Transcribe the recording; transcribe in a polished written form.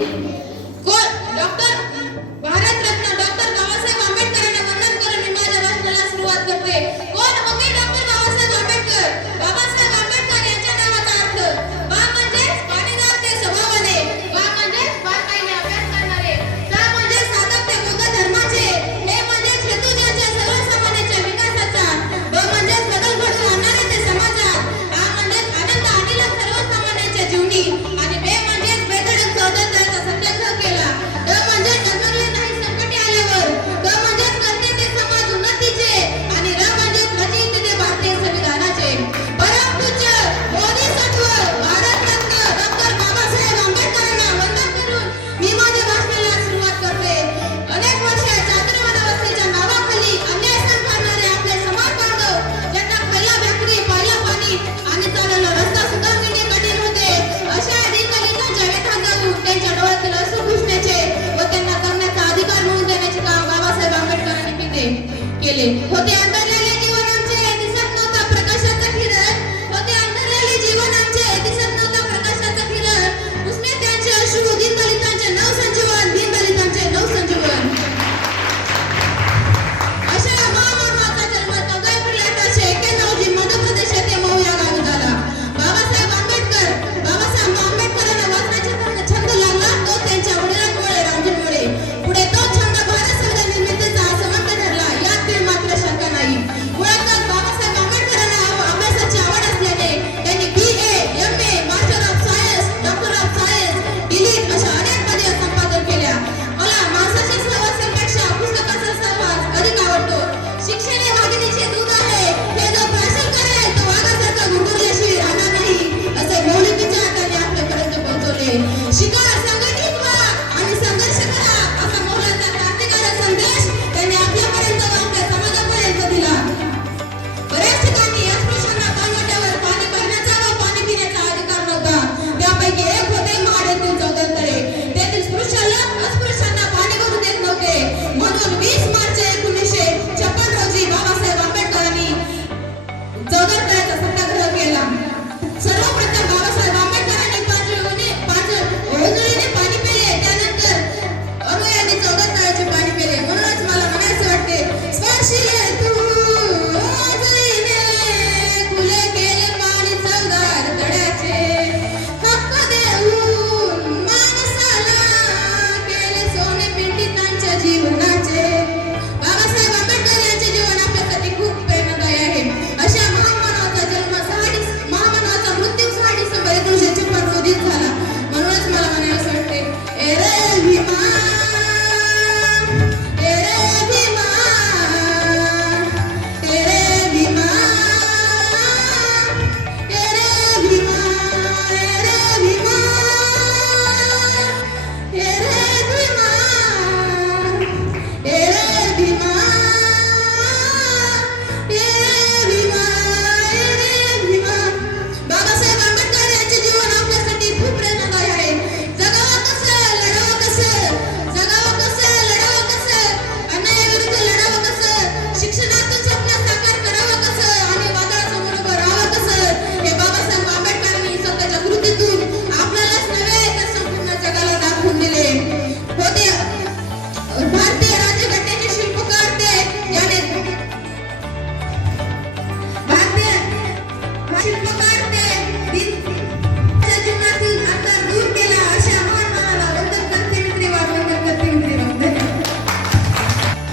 कोण doctor Bharat Ratna doctor Babasaheb आंबेडकरांना वंदन करून मी माझ्या भाषणाला सुरुवात करते. कोण होते डॉक्टर बाबासाहेब आंबेडकर? बाबासाहेब आंबेडकर यांच्या नावाचा अर्थ बा म्हणजे पाणीदार ते स्वभावाने, बा म्हणजे बारकाईने अभ्यास करणारे, सा म्हणजे साधक ते बुद्ध धर्माचे, हे म्हणजे हेतू ज्याच्या सर्वसामान्यांच्या विकासाचा, ब म्हणजे बदल घडवून आणणारे ते समाजात, हा म्हणजे आनंद आणीला सर्वसामान्यांच्या जीवनी, आणि बे म्हणजे बेधडक स्वातंत्र्याचा सत्याग्रह केला, ड म्हणजे डगमगले नाही संकटे आल्यावर, क म्हणजे करते ते समाज उन्नतीचे, आणि र म्हणजे रचयिते ते भारतीय संविधानाचे. परमपूज्य बोधिसत्व भारतरत्न डॉक्टर बाबासाहेब आंबेडकरांना वंदन करून मी माझ्या भाषणाला सुरुवात करते. अनेक वर्ष चातुर्माद अवस्थेच्या नावाखाली अन्याय सहन करणारे आपले समाज बांधव, ज्यांना खायला भाकरी, प्यायला पाणी आणि चालायला रस्ता सुद्धा मिळणे कठीण होते, अशा दीनदलितांच्या व्यथा जाऊन त्यांच्या डोळ्यातील अश्रू पुसण्याचे व त्यांना करण्याचा अधिकार मिळवून देण्याचे काम बाबासाहेब आंबेडकरांनी केले होते.